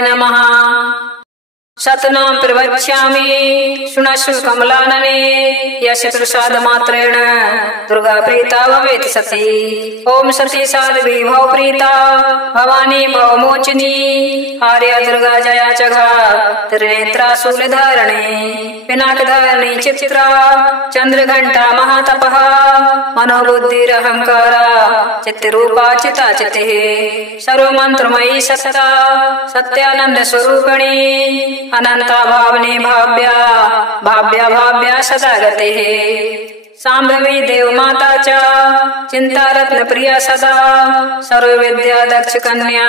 नमः। शतनाम प्रवक्ष्यामि शृणुष्व कमलानने यस्य प्रसाद मात्रेण दुर्गा प्रीता भवेत् सती। ओम सती साध्वी भव प्रीता भवानी भव मोचिनी आर्या दुर्गा जया जघा त्रिनेत्रा शूलधारणे पिनाकधारिणी चित्रा चंद्रघंटा महातपः मनोबुद्धिरहंकारा चित्तरूपा चिता चितिः सर्वमंत्रमयी सत्ता सत्यानंद स्वरूपिणी अनंता भावने भाव्या भाव्या भाव्या सदा गतिः सांभवी देव माता च चिंता रत्न प्रिया सदा सर्व विद्या दक्ष कन्या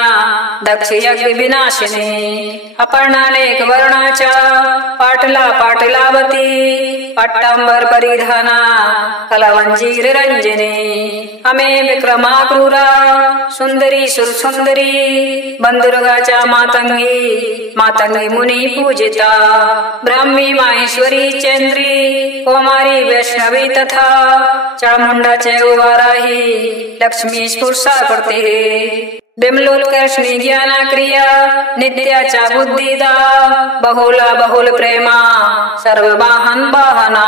दक्ष यज्ञ विनाशिनी अपर्णानेक वर्णा च पाटला पाटलावती पट्टांबर परिधाना कलवंजीर रंजनी अमे विक्रमा क्रूरा सुंदरी सुरसुंदरी बंदुर्गाचा मातंगी मातंगी मुनि पूजिता ब्राह्मी माहेश्वरी चंद्री कौमारी वैष्णवी तथा चामुंडा चौवाराही लक्ष्मी स्फुर्षा करते है बिमलोत्कर्षणी ज्ञाना क्रिया नित्याचा बुद्धिदा बहुला बहुल प्रेमा सर्ववाहन वाहना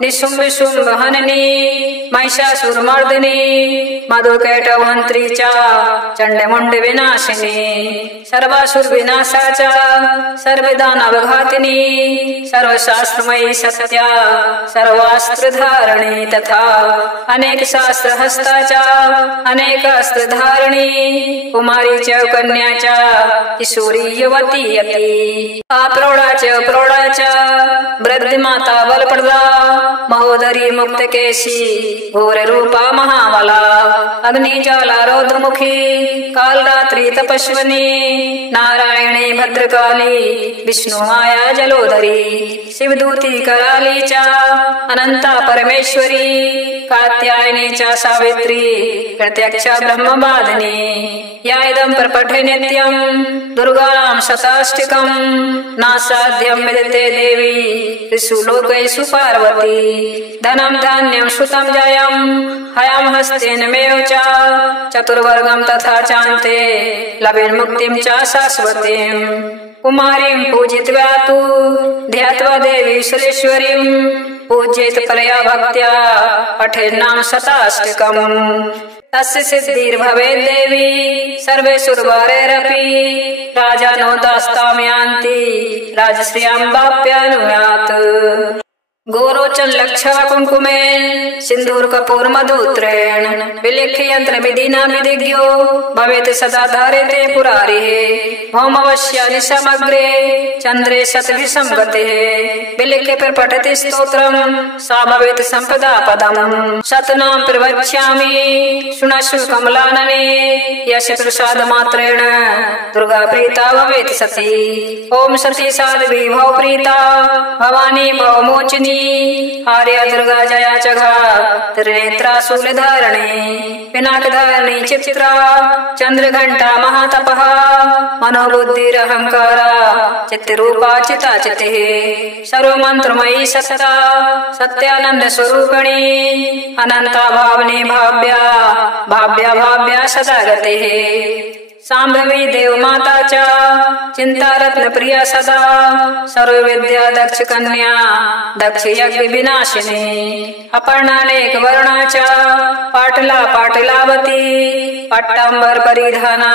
निशुंभ शुंभ हननी महिषासुर मर्दिनी मधुकैटवंत्रीचा चंडमुंड विनाशिनी सर्वासुर विनाशाचा सर्वदानवघातिनी सर्वशास्त्रमयी सत्या सर्वास्त्र धारणी तथा अनेक शास्त्र हस्ताचा अनेक अस्त्र धारणी कुमारी च कन्याचा किशोरी युवती यती अप्रौढाचा प्रौढाचा वृद्ध माता बलप्रदा महोदरी मुक्त केशी घोर रूपा महाबला अग्निज्वाला रौद्रमुखी काल रात्रि तपस्विनी नारायणी भद्रकाली विष्णु माया जलोदरी शिवदूती कराली चा अनंता परमेश्वरी कात्यायनी चा सावित्री प्रत्यक्षा ब्रह्मवादिनी या इदं प्रपठे नित्यं दुर्गाणां शताष्टकं नासाध्यं विदते देवी त्रिषु लोकेषु पार्वती धनं धान्यं श्रुतं जयं हयं हस्तेन मेव च चतुर्वर्गं तथा चान्ते लभेन्मुक्तिं च शाश्वतीं कुमारीं पूजित्वा तु ध्यात्वा देवी सुरेश्वरीं पूज्येत परया भक्त्या पठेन्नाम शताष्टकम् तस्य सिद्धिर्भवेत् देवी सर्वेषुर्वारैरपि राजानो दास्तां यान्ति राजश्रियां वाप्यानुयात् गोरोचन लक्षा कुंकुमेन सिंदूर कपूर मधुत्रेण विलेख्य यंत्र विधिना विधिज्ञो भवेत सदा धारेते पुरारी भौमवश्यानि समग्रे चंद्रे शतभिषम गते विलेख्य पर पठति स्तोत्रम सा भवेत संपदा पदम शतनाम प्रवक्ष्यामि शृणुष्व कमलानने यस्य प्रसाद मात्रेण दुर्गा प्रीता भवेत सती। ओम सती साध्वी भव प्रीता भवानी भव मोचिनी आर्या दुर्गा जया जघा त्रिनेत्रा शूलधारणे पिनाकधारिणी चित्रा चंद्रघंटा महातपः मनोबुद्धिरहंकारा चित्तरूपा चिता चितिः सर्वमंत्रमयी सत्ता सत्यानंद स्वरूपिणी अनंता भावने भाव्या भाव्या भाव्या सदा गतिः सांभवी देव माता च चिंता रत्न प्रिया सदा सर्व विद्या दक्ष कन्या दक्ष यज्ञ विनाशिनी अपर्णानेक वर्णा च पाटला पाटलावती पट्टांबर परिधाना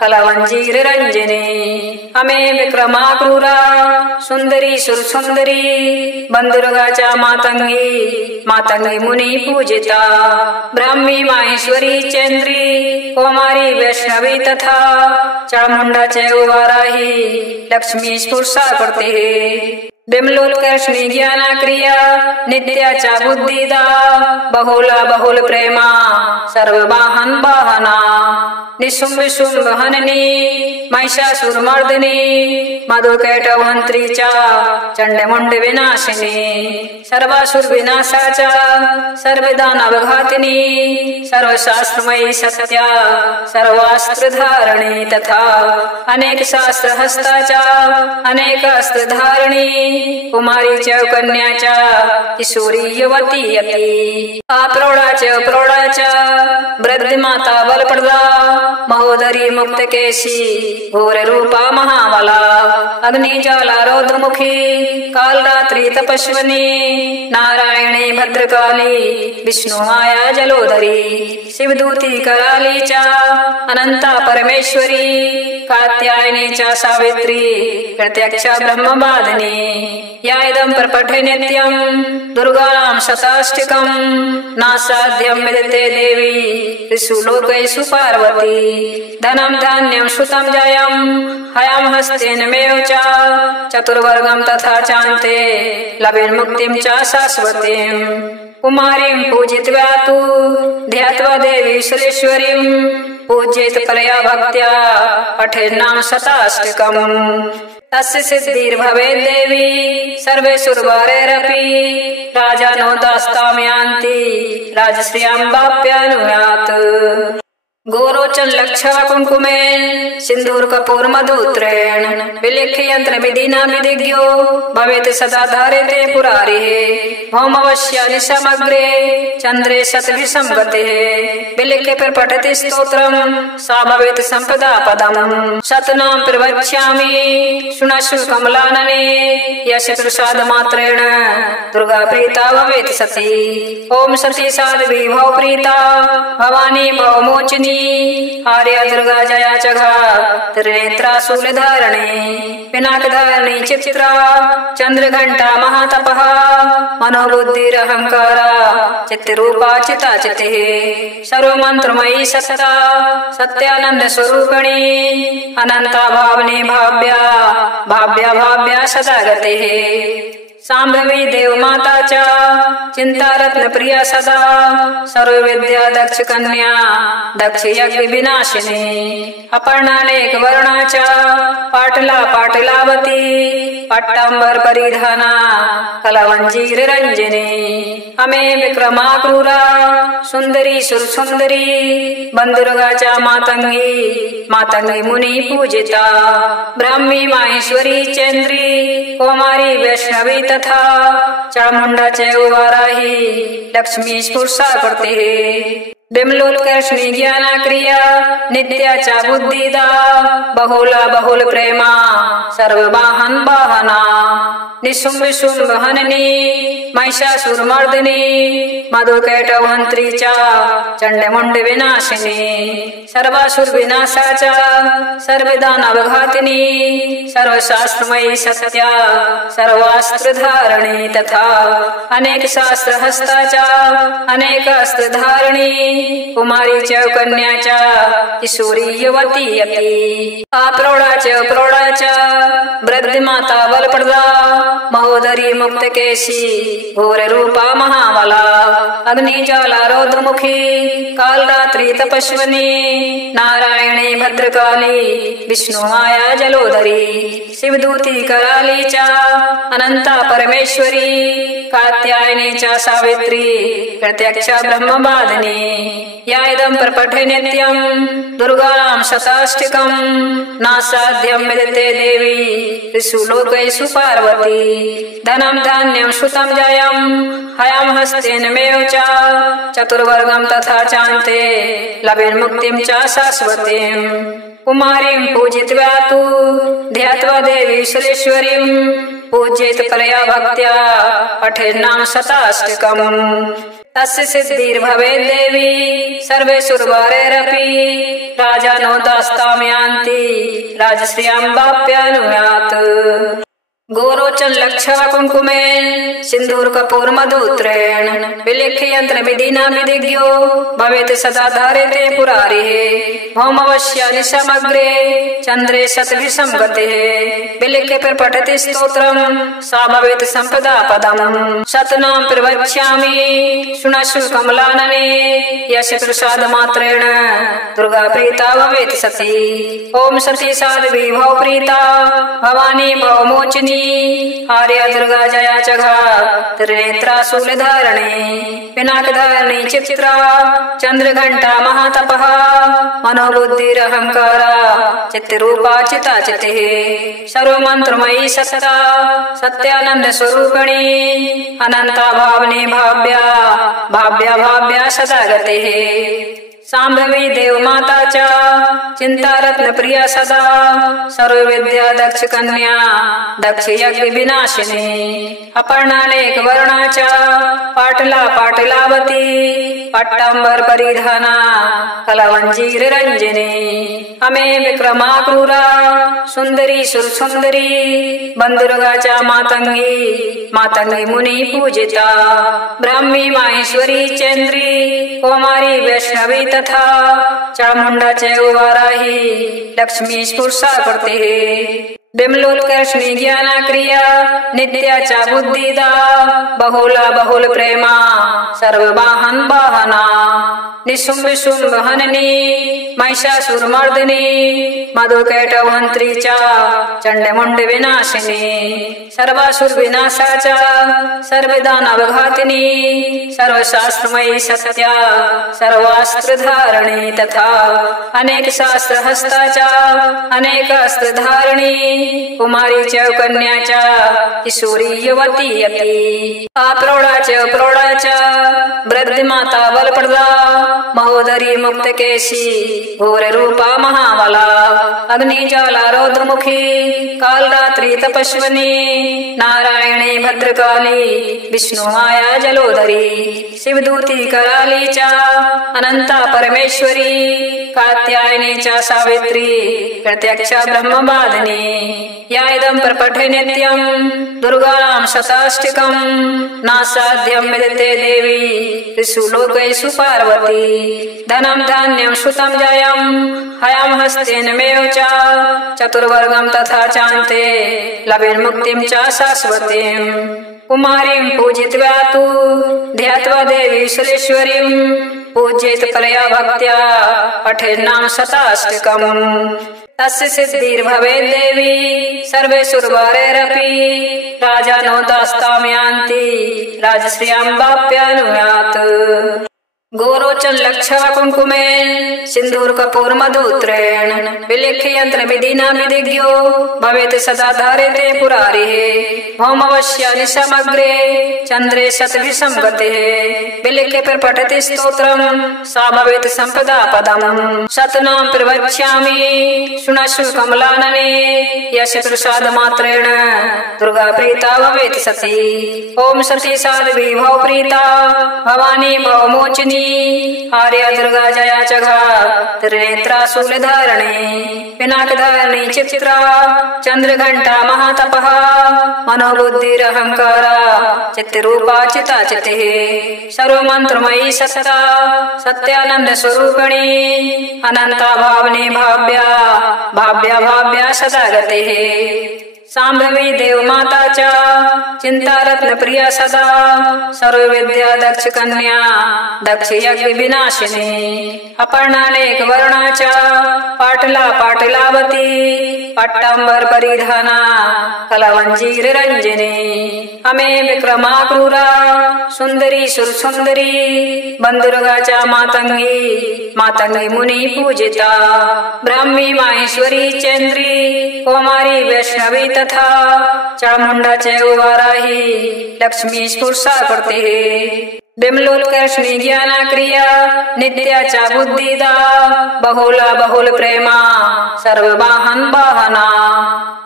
कलवंजीर रंजनी अमे विक्रमा क्रूरा सुंदरी सुरसुंदरी बंदुर्गाचा मातंगी मातंगी मुनि पूजिता ब्राह्मी माहेश्वरी चंद्री कौमारी वैष्णवी तथा चामुंडा चौवाराही लक्ष्मी स्फुर्षा करते है बिमलोत्कर्षणी ज्ञाना क्रिया नित्याचा बुद्धिदा बहुला बहुल प्रेमा सर्ववाहन वाहना निशुंभ शुंभ हननी महिषासुर मर्दिनी मधुकैटवंत्रीचा चंडमुंड विनाशिनी सर्वासुर विनाशाचा सर्वदानवघातिनी सर्वशास्त्रमयी सत्या सर्वास्त्र धारणी तथा अनेक शास्त्र हस्ताचा अनेक अस्त्र धारणी कुमारी च कन्याचा किशोरी युवती यती अप्रौढाचा प्रौढाचा वृद्धि माता बलप्रदा महोदरी मुक्त केशी घोर रूपा महाबला अग्नि ज्वाला रौद्रमुखी काल रात्रि तपस्वनी नारायणी भद्रकाली विष्णु माया जलोधरी शिवदूती कराली चा अनंता परमेश्वरी कात्यायनी चा सावित्री प्रत्यक्षा ब्रह्मवादिनी या इदं प्रपठे नित्यं दुर्गाणां शताष्टकं नासाध्यं विदिते देवी त्रिषु लोकेषु पार्वती धनं धान्यं श्रुतं जयं हयं हस्तेन मेव च चतुर्वर्गं तथा चान्ते लभेन्मुक्तिं च शाश्वतीं कुमारीं पूजित्वा तु ध्यात्वा देवी सुरेश्वरीं पूज्येत परया भक्त्या पठेन्नाम शताष्टकम् तस्य सिद्धिर्भवेत् देवी सर्वेषुर्वारेरपि राजानो दास्तां यान्ति राजश्रियां वाप्यानुयात् गोरोचन लक्षा कुंकुमेन सिंदूर कपूर मधुत्रेण विलिख्य यंत्र विधिना विधिज्ञो भवेत् सदा धारेते पुरारिः भौमवश्यानि समग्रे चंद्रे शतभिषं गतिः विलिख्य पर पठति स्तोत्रं सा भवेत् संपदा पदम् शतनां प्रवक्ष्यामि शृणुषु कमलानने यस्य प्रसाद मात्रेण दुर्गा प्रीता भवेत् सती ओम सती साध्वी भव प्रीता भवानी भवमोचिनी आर्या दुर्गा जया चघा त्रिनेत्रा शूलधारणे पिनाकधारणी चित्रा चंद्रघंटा महातपः मनोबुद्धिरहंकारा चित्तरूपा चिताचितिः सर्वमंत्रमयी सत्ता सत्यानंद स्वरूपिणी अनंता भावनी भाव्या भाव्या भाव्या सदा गतिः सांभवी देव माता च चिंता रत्न प्रिया सदा सर्व विद्या दक्ष कन्या दक्ष यज्ञ विनाशिनी अपर्णानेक वर्णा च पाटला पाटलावती पट्टांबर परिधाना कलवंजीर रंजनी अमे विक्रमा क्रूरा सुंदरी सुरसुंदरी बंदुर्गा च मातंगी मातंगी मुनि पूजिता ब्राह्मी माहेश्वरी चंद्री कौमारी वैष्णवी तथा चामुंडा च वाराही लक्ष्मी स्फुर्षा करते विमलोत्कर्षणी ज्ञाना क्रिया नित्या च बुद्धिदा बहुला बहुल प्रेमा सर्ववाहन वाहना निशुंभ शुंभ हननी महिषासुरमर्दिनी मधुकैटवहंत्री च चंडमुंड विनाशिनी सर्वासुर विनाशा च सर्वदानवघातिनी सर्वशास्त्रमयी सत्या सर्वास्त्रधारिणी तथा अनेक शास्त्र हस्ता च अनेक अस्त्रधारिणी कुमारी च कन्या च किशोरी युवती अपि प्रौढ़ा च वृद्धि माता बलप्रदा महोदरी मुक्त केशी घोर रूपा महाबला अग्नि ज्वाला रौद्रमुखी काल रात्रि तपस्वनी नारायणी भद्रकाली विष्णु माया जलोधरी शिवदूती कराली च अनंता परमेश्वरी कात्यायनी च सावित्री प्रत्यक्षा ब्रह्मवादिनी या इदं प्रपठे नित्यं दुर्गाणां शताष्टकं नासाध्यं विदिते देवी त्रिषु लोकेषु पार्वती धनं धान्यं श्रुतं जयं हयं हस्तेन मेव च चतुर्वर्गं तथा चान्ते लभेन्मुक्तिं च शाश्वतीं कुमारीं पूजित्वा तु ध्यात्वा देवी सुरेश्वरीं पूज्येत परया भक्त्या पठेन्नाम शताष्टकम् तस्य सिद्धिर्भवेत् देवी सर्वेषुर्वारेरपि राजानो दास्तां यान्ति राजश्रियां वाप्यानुयात् गोरोचन लक्षा कुंकुमेन सिंदूर कपूर मधुत्रेण विलिख्य यंत्र विधिना विधिज्ञो भवेत् सदा धारेते पुरारिः भौमवश्यानि समग्रे चंद्रे शतभिषं गतिः विलिख्य पर पठति स्तोत्रं सा भवेत् संपदा पदम् शतनां प्रवक्ष्यामि शृणुषु कमलानने यस्य प्रसाद मात्रेण दुर्गा प्रीता भवेत् सती ओम सती साध्वी भव प्रीता भवानी भवमोचिनी आर्या दुर्गा जया चघा त्रिनेत्रा शूलधारणे पिनाकधारिणी चित्रा चंद्रघंटा महातपः मनोबुद्धिरहंकारा चित्तरूपा चिता चितिः सर्वमंत्रमयी सत्ता सत्यानंद स्वरूपिणी अनंता भावने भाव्या भाव्या भाव्या सदा गतिः सांभवी देव माताच्या चिंता रत्न प्रिया सदा सर्व विद्या दक्ष कन्या दक्ष यज्ञ विनाशिनी अपर्णानेक वर्णाच्या पाटला पाटलावती पट्टांबर परिधाना कलावंजीर रंजनी अमे विक्रमा क्रूरा सुंदरी सुरसुंदरी बंदुर्गाच्या मातंगी मातंगी मुनी पूजिता ब्राह्मी माहेश्वरी चंद्री कुमारी वैष्णवी तथा चामुंडाचे उवाराही लक्ष्मी स्फुरसा करते बिमलोत्कर्षणी ज्ञाना क्रिया नित्याचा बुद्धिदा बहुला बहुल प्रेमा सर्व वाहन वाहना निशुंभ शुंभ हननी महिषासुर मर्दिनी मधुकैटवंत्रीचा चंडमुंड विनाशिनी सर्वासुर विनाशाचा सर्वदानव घातिनी सर्वशास्त्रमयी सत्या सर्वास्त्र धारणी तथा अनेक शास्त्र हस्ताचा अनेक अस्त्र धारणी कुमारी कन्याच्या किशोरी युवती अपि अप्रौढाच्या प्रौढाच्या वृद्ध माता बलप्रदा महोदरी मुक्त केशी घोर रूपा महाबला अग्निज्वाला रौद्रमुखी काल रात्रि तपस्विनी नारायणी भद्रकाली विष्णु माया जलोदरी शिवदूती करालीचा अनंता परमेश्वरी कात्यायनीचा सावित्री प्रत्यक्षा ब्रह्मवादिनी या इदं प्रपठे नित्यं दुर्गाणां शताष्टकं नासाध्यं विदते देवी त्रिषु लोकेषु पार्वती धनं धान्यं सुतं जयं हयं हस्तेन मेव च चतुर्वर्गं तथा चान्ते लभेन्मुक्तिं च शाश्वतीं कुमारीं पूजित्वा तु ध्यात्वा देवी सुरेश्वरीं पूज्येत परया भक्त्या पठेन्नाम शताष्टकम् तस्य सिद्धिर्भवेत् देवी सर्वेषुर्वारैरपि राजानो दास्तां यान्ति राजश्रियां वाप्यानुयात् गोरोचन लक्षा कुंकुमेन सिंदूर कपूर मधुत्रेण विलिख्य यंत्र विधिना विधिज्ञो भवेत सदा धारेते पुरारिः भौमवश्यानि समग्रे चंद्रे शतभिषं गतिः विलिख्य पठति स्तोत्रं सा भवेत संपदा पदम् शतनां प्रवक्ष्यामि शृणुष्व कमलानने यश प्रसाद मात्रेण दुर्गा प्रीता भवेत सती ओम सती साध्वी भव प्रीता भवानी भवमोचिनी आर्या दुर्गा जया चघा त्रिनेत्रा शूलधारणे पिनाकधारिणी चित्रा चंद्रघंटा महातपः मनोबुद्धिरहंकारा चित्तरूपा चिता चितिः सर्वमंत्रमयी सत्ता सत्यानंद स्वरूपिणी अनंता भावने भाव्या भाव्या भाव्या सदा गतिः सांभवी देव माताच्या चिंता रत्न प्रिया सदा सर्व विद्या दक्ष कन्या दक्ष यज्ञ विनाशिनी अपर्णानेक वर्णाच्या पाटला पाटलावती पट्टांबर परिधाना कलावंजीर रंजनी अमे विक्रमा क्रूरा सुंदरी सुरसुंदरी बंदुर्गाच्या मातंगी मातंगी मुनी पूजिता ब्राह्मी माहेश्वरी चंद्री कुमारी वैष्णवी तथा चामुंडाचे उवाराही लक्ष्मी स्फुरसा करते बिमलोत्कर्षणी ज्ञाना क्रिया नित्याचा बुद्धिदा बहुला बहुल प्रेमा सर्व वाहन वाहना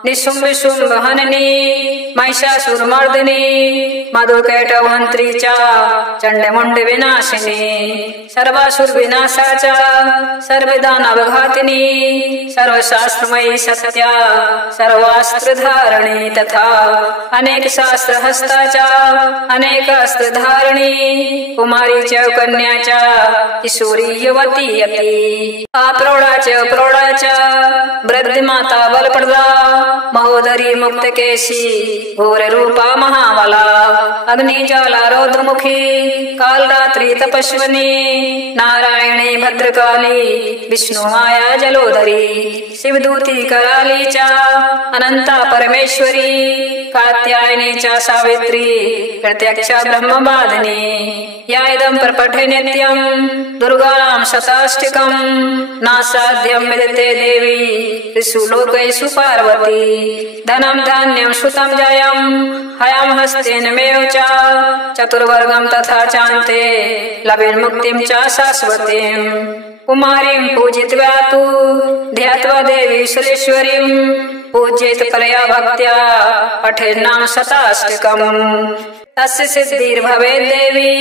निशुंभ शुंभ हननी महिषासुर मर्दिनी मधुकैटवंत्रीचा चंडमुंड विनाशिनी सर्वासुर विनाशाचा सर्वदानव घातिनी सर्वशास्त्रमयी सत्या सर्वास्त्र धारणी तथा अनेक शास्त्र हस्ताचा अनेक अस्त्र धारणी कुमारी कन्याच्या किशोरी युवती अपि अप्रौढाच्या प्रौढाच्या वृद्ध माता बलप्रदा महोदरी मुक्त केशी घोर रूपा महाबला अग्नि ज्वाला रौद्रमुखी काल रात्रि तपस्वनी नारायणी भद्रकाली विष्णु माया जलोधरी शिवदूती कराली चा अनंता परमेश्वरी कात्यायनी चा सावित्री प्रत्यक्षा ब्रह्मवादिनी या इदं प्रपठे नित्यं दुर्गाणां शताष्टकं नासाध्यं विदिते देवी त्रिषु लोकेषु पार्वती धनं धान्यं श्रुतं जयं हयं हस्तेनमेव च चतुर्वर्गं तथा चान्ते लभेन्मुक्तिं च शाश्वतीं कुमारीं पूजित्वा तु ध्यात्वा देवी सुरेश्वरीं पूज्येत परया भक्त्या पठेन्नाम शताष्टकम् तस्य सिद्धिर्भवेत् देवी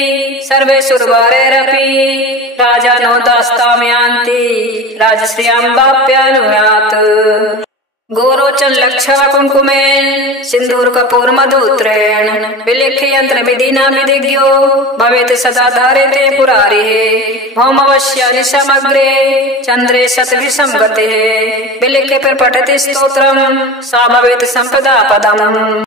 सर्वेषुर्वारैरपि राजानो दास्तां यान्ति राजश्रियां वाप्यानुयात् गोरोचन लक्षा कुंकुमेन सिंदूर कपूर मधुत्रेण विलिख्य यंत्र विधिना विधिज्ञो भवेत् सदा धारेते पुरारिः भौमवश्यानि समग्रे चंद्रे शतभिषं गतिः विलिख्य पर पठति स्तोत्रं सा भवेत् संपदा पदम्।